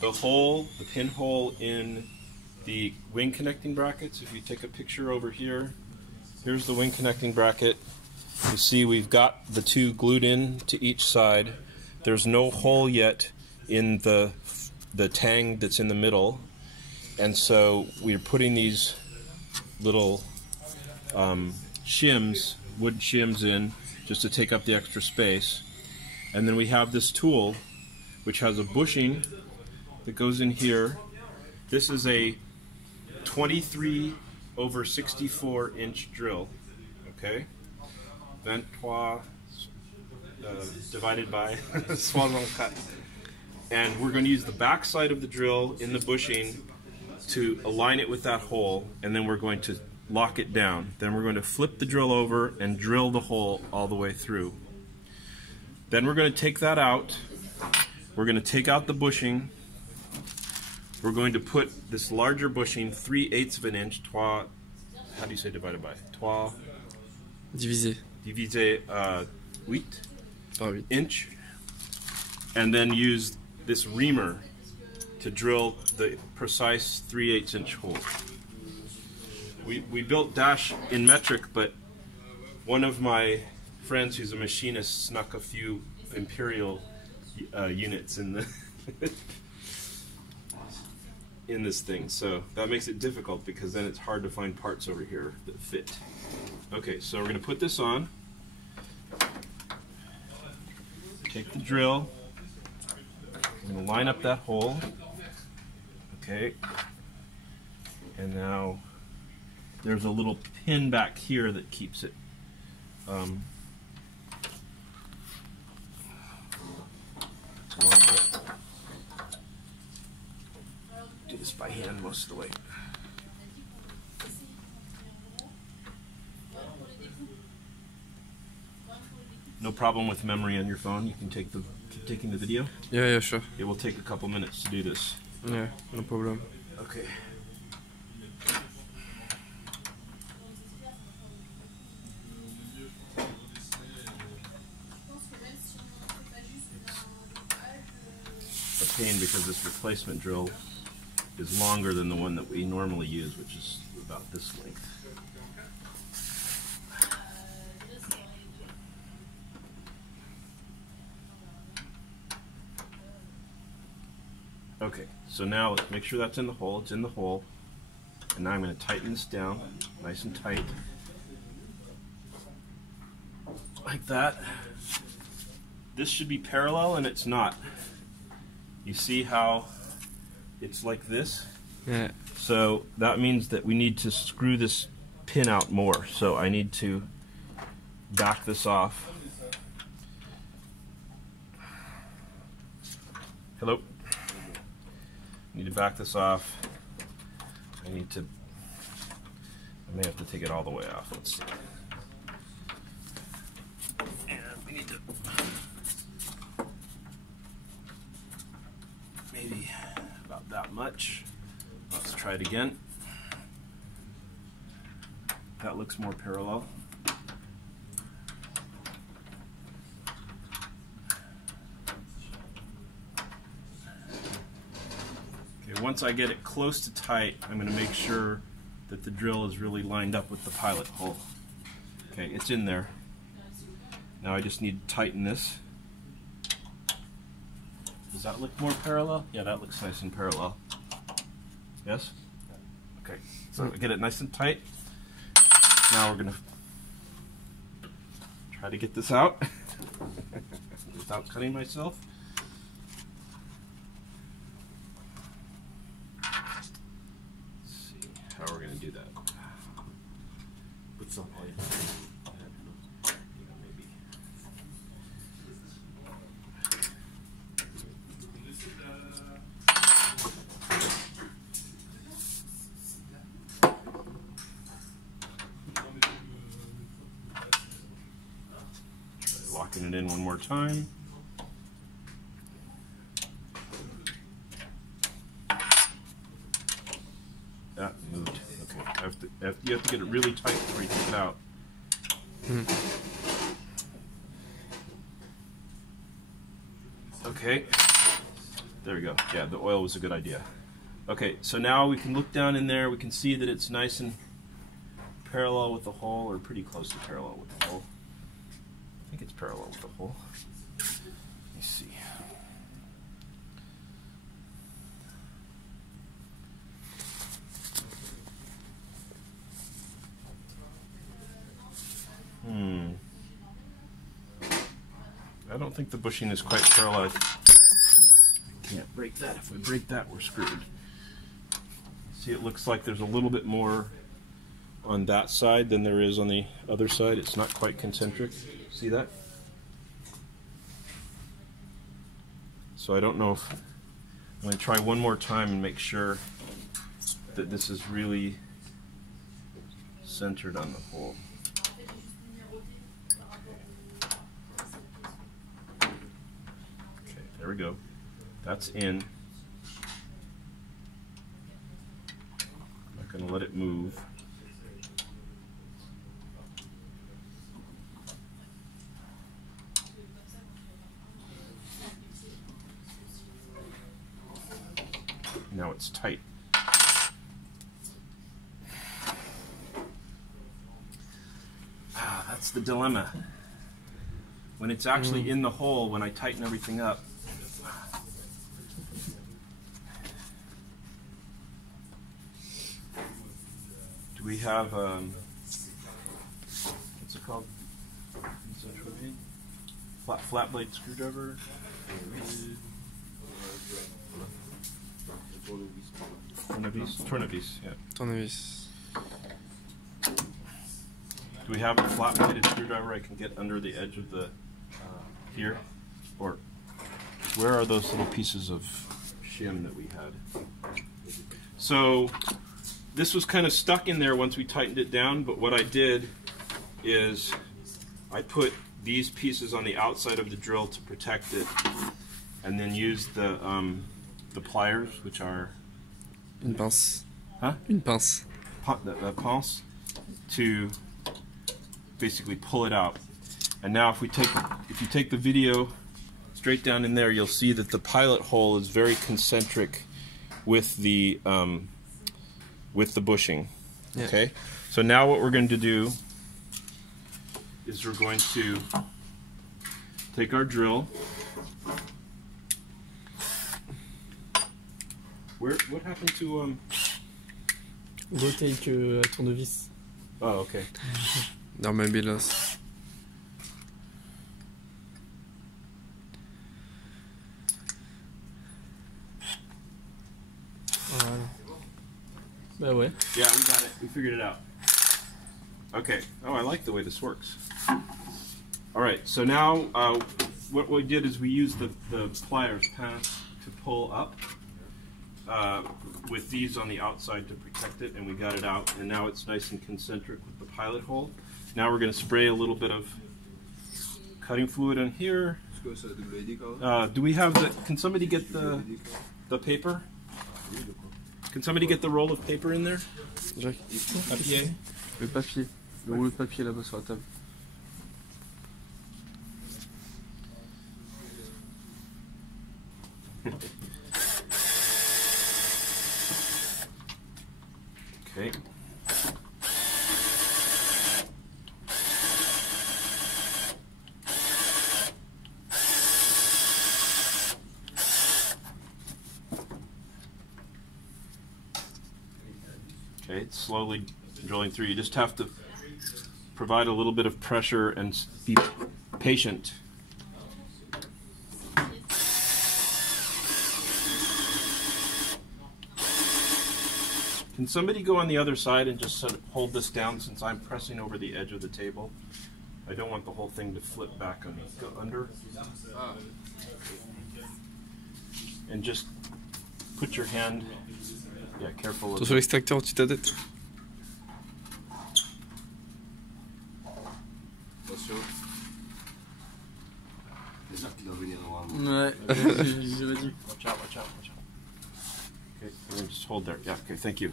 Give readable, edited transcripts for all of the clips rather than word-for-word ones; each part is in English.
the hole, the pinhole in the wing connecting brackets. If you take a picture over here, here's the wing connecting bracket. You see we've got the two glued in to each side. There's no hole yet in the tang that's in the middle, and so we're putting these little shims, wood shims in just to take up the extra space. And then we have this tool which has a bushing that goes in here. This is a 23/64 drill, okay? 23 divided by 64. And we're going to use the back side of the drill in the bushing to align it with that hole, and then we're going to lock it down. Then we're going to flip the drill over and drill the hole all the way through. Then we're going to take that out. We're going to take out the bushing. We're going to put this larger bushing, 3/8 of an inch, how do you say divided by? Divisé. Divisé 8 inch, and then use this reamer to drill the precise 3/8 inch hole. We built Dash in metric, but one of my friends who's a machinist snuck a few imperial units in the in this thing, so that makes it difficult because then it's hard to find parts over here that fit. Okay, so we're going to put this on. Take the drill. I'm going to line up that hole. Okay. And now there's a little pin back here that keeps it do this by hand most of the way. No problem with memory on your phone. You can keep taking the video. Yeah, sure. It will take a couple minutes to do this. Yeah, no problem. Okay. It's a pain because this replacement drill is longer than the one that we normally use, which is about this length. Okay, so now let's make sure that's in the hole. It's in the hole. And now I'm going to tighten this down nice and tight. Like that. This should be parallel, and it's not. You see how it's like this? Yeah. So that means that we need to screw this pin out more. So I need to back this off. Hello? I need to back this off. I may have to take it all the way off. Let's see. And we need to maybe about that much. Let's try it again. That looks more parallel. Once I get it close to tight, I'm going to make sure that the drill is really lined up with the pilot hole. Okay, it's in there. Now I just need to tighten this. Does that look more parallel? Yeah, that looks nice and parallel. Yes? Okay, so I get it nice and tight. Now we're going to try to get this out without cutting myself. How we're going to do that? Put some oil. Maybe. Try locking it in one more time. That moved. Okay. You have to get it really tight before you take it out. Okay. There we go. Yeah, the oil was a good idea. Okay, so now we can look down in there. We can see that it's nice and parallel with the hole, or pretty close to parallel with the hole. I think it's parallel with the hole. Let me see. I don't think the bushing is quite parallel. I can't break that. If we break that, we're screwed. See, it looks like there's a little bit more on that side than there is on the other side. It's not quite concentric. See that? So I don't know if I'm going to try one more time and make sure that this is really centered on the hole. Okay, there we go. That's in. I'm not going to let it move. Now it's tight. That's the dilemma. When it's actually in the hole, when I tighten everything up, do we have, what's it called? Flat blade screwdriver? Tournevis, yeah. Tournevis. Do we have a flat bladed screwdriver I can get under the edge of the, here? Or where are those little pieces of shim that we had? So this was kind of stuck in there once we tightened it down, but what I did is I put these pieces on the outside of the drill to protect it, and then used the pliers, which are Une pince. Huh? Une pince. The pince, to basically pull it out. And now if you take the video straight down in there, you'll see that the pilot hole is very concentric with the bushing. Yeah. Okay? So now what we're going to do is we're going to take our drill. What happened to Go take tournevis. Oh, okay. Dans mes bilos. Voilà. Bah ouais. Yeah, we got it. We figured it out. Okay. Oh, I like the way this works. All right. So now what we did is we used the pliers to pull up with these on the outside to protect it, and we got it out. And now it's nice and concentric with the pilot hole. Now we're going to spray a little bit of cutting fluid on here. Do we have the? Can somebody get the paper? Can somebody get the roll of paper in there? Jacques. Papier. Le papier. Le rouleau de papier là-bas sur la table. Okay. Okay, it's slowly drilling through. You just have to provide a little bit of pressure and be patient. Can somebody go on the other side and just sort of hold this down, since I'm pressing over the edge of the table? I don't want the whole thing to flip back on me. Go under. And just put your hand, yeah, careful of Sur l'extracteur au-dessus de ta tête. Ouais, j'aurais dit. Watch out, watch out, watch out. Okay, just hold there. Yeah, okay, thank you.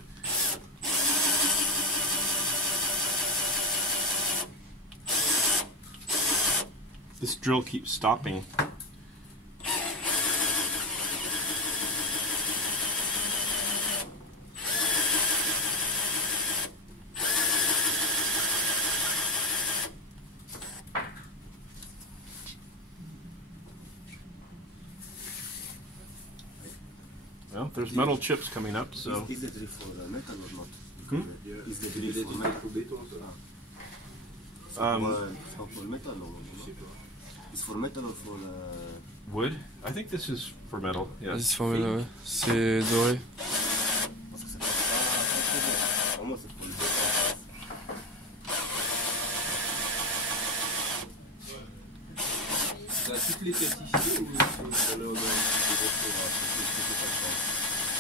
This drill keeps stopping. Well, there's metal chips coming up, so. Is it for metal or not? Is the Il est drill du for béton, ça. for metal or it's for metal or for Wood? I think this is for metal, yes. Vas-y, formule, ouais. C'est doré. parce que ça fait pas pour moi c'est pour le béton. Ça a toutes les certifiés ou c'est le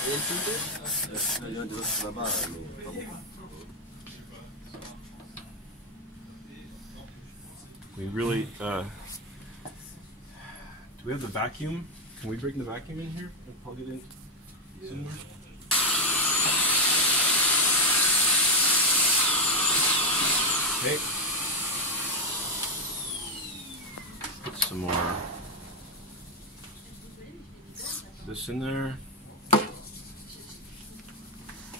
Il y a un de là-bas mais pas beaucoup. We really, do we have the vacuum? Can we bring the vacuum in here and plug it in somewhere? Okay. Put some more. This in there.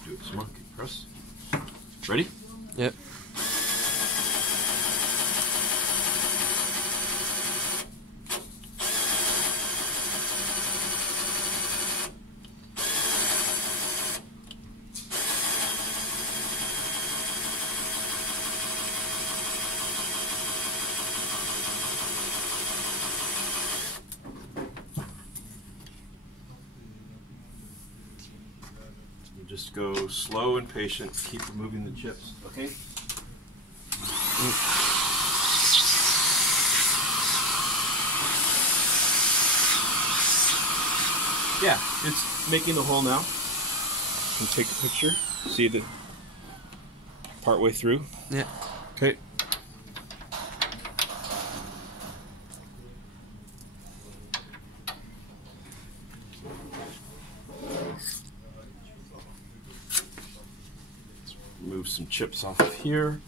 Do it some more. Press. Ready? Yep. Just go slow and patient. Keep removing the chips, okay? Yeah, it's making the hole now. You can take a picture. See the part way through? Yeah. Okay. Remove some chips off of here.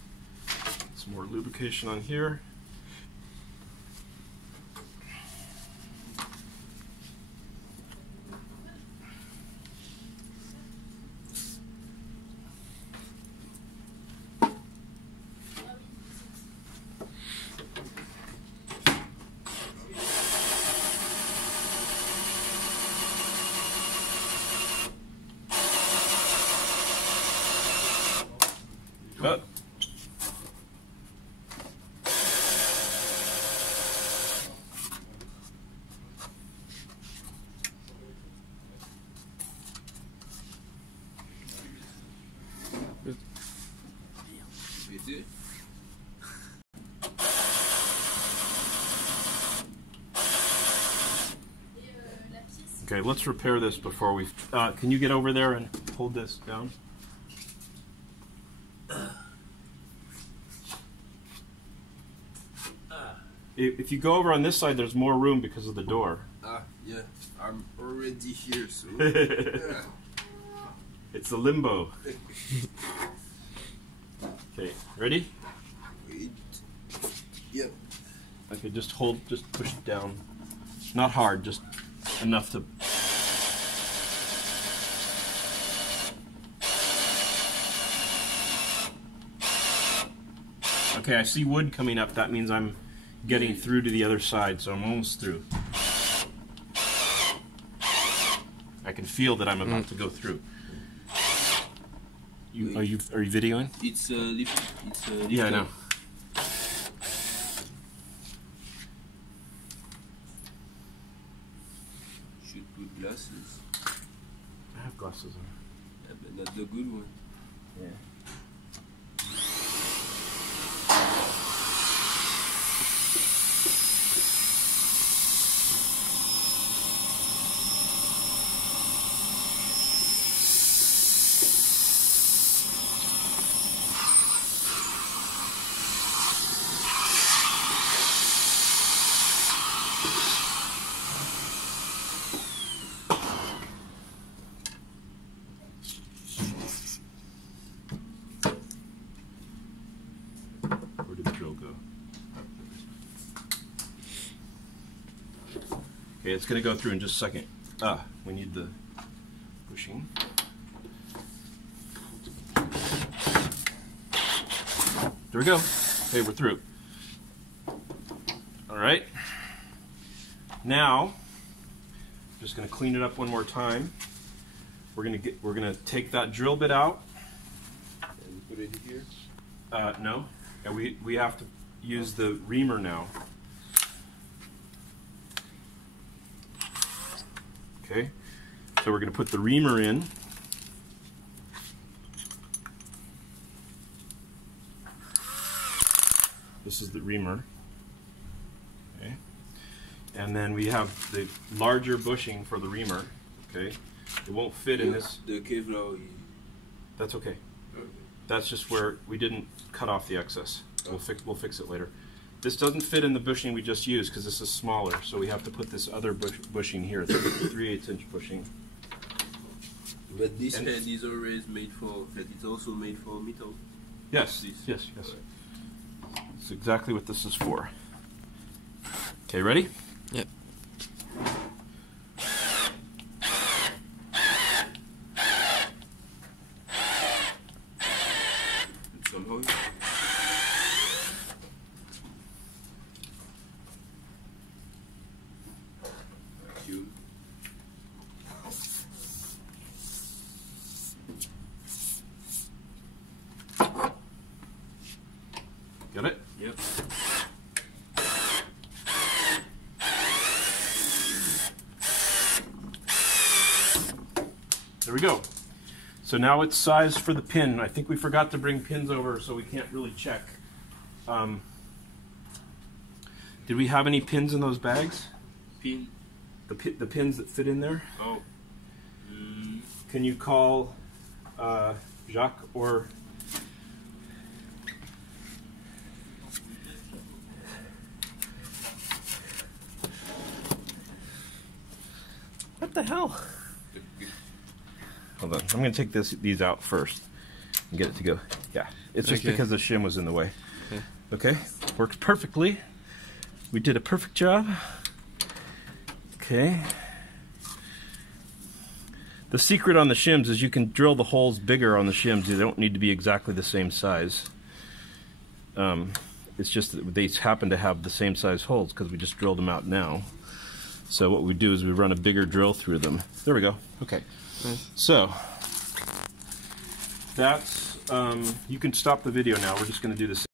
Some more lubrication on here. Cut. Okay, let's repair this before we. Can you get over there and hold this down? If you go over on this side, there's more room because of the door. Ah, yeah, I'm already here, so. It's a limbo. Okay, ready? Wait. Yep. Okay, just push it down. Not hard, just enough to. Okay, I see wood coming up. That means I'm getting through to the other side, so I'm almost through. I can feel that I'm about to go through. Are you videoing? It's lift. It's lift. Yeah, I know. Should put glasses. I have glasses on. Yeah, but not the good one. Yeah. Where did the drill go? Okay, it's going to go through in just a second. We need the bushing. There we go. Okay, we're through. All right. Now, just going to clean it up one more time. we're gonna take that drill bit out. And put it here. No, and we have to use the reamer now. Okay, so we're gonna put the reamer in. This is the reamer. Okay. And then we have the larger bushing for the reamer. Okay. It won't fit in this. The Kevlar. That's okay. Okay. That's just where we didn't cut off the excess. We'll fix it later. This doesn't fit in the bushing we just used because this is smaller, so we have to put this other bushing here, 3/8 inch bushing. But this And- head is always made for, that it's also made for metal. Yes, This. yes, yes. That's exactly what this is for. Okay, ready? Yep. And somehow. You. Got it? Yep. There we go. So now it's sized for the pin. I think we forgot to bring pins over, so we can't really check. Did we have any pins in those bags? Pin. The pins that fit in there? Oh. Can you call Jacques or... What the hell? Hold on, I'm going to take these out first and get it to go. Yeah, it's just Okay. because the shim was in the way. Okay. Okay, worked perfectly. We did a perfect job. Okay. The secret on the shims is you can drill the holes bigger on the shims. They don't need to be exactly the same size. It's just that they happen to have the same size holes because we just drilled them out now. So what we do is we run a bigger drill through them. There we go. Okay. Nice. So that's you can stop the video now. We're just going to do the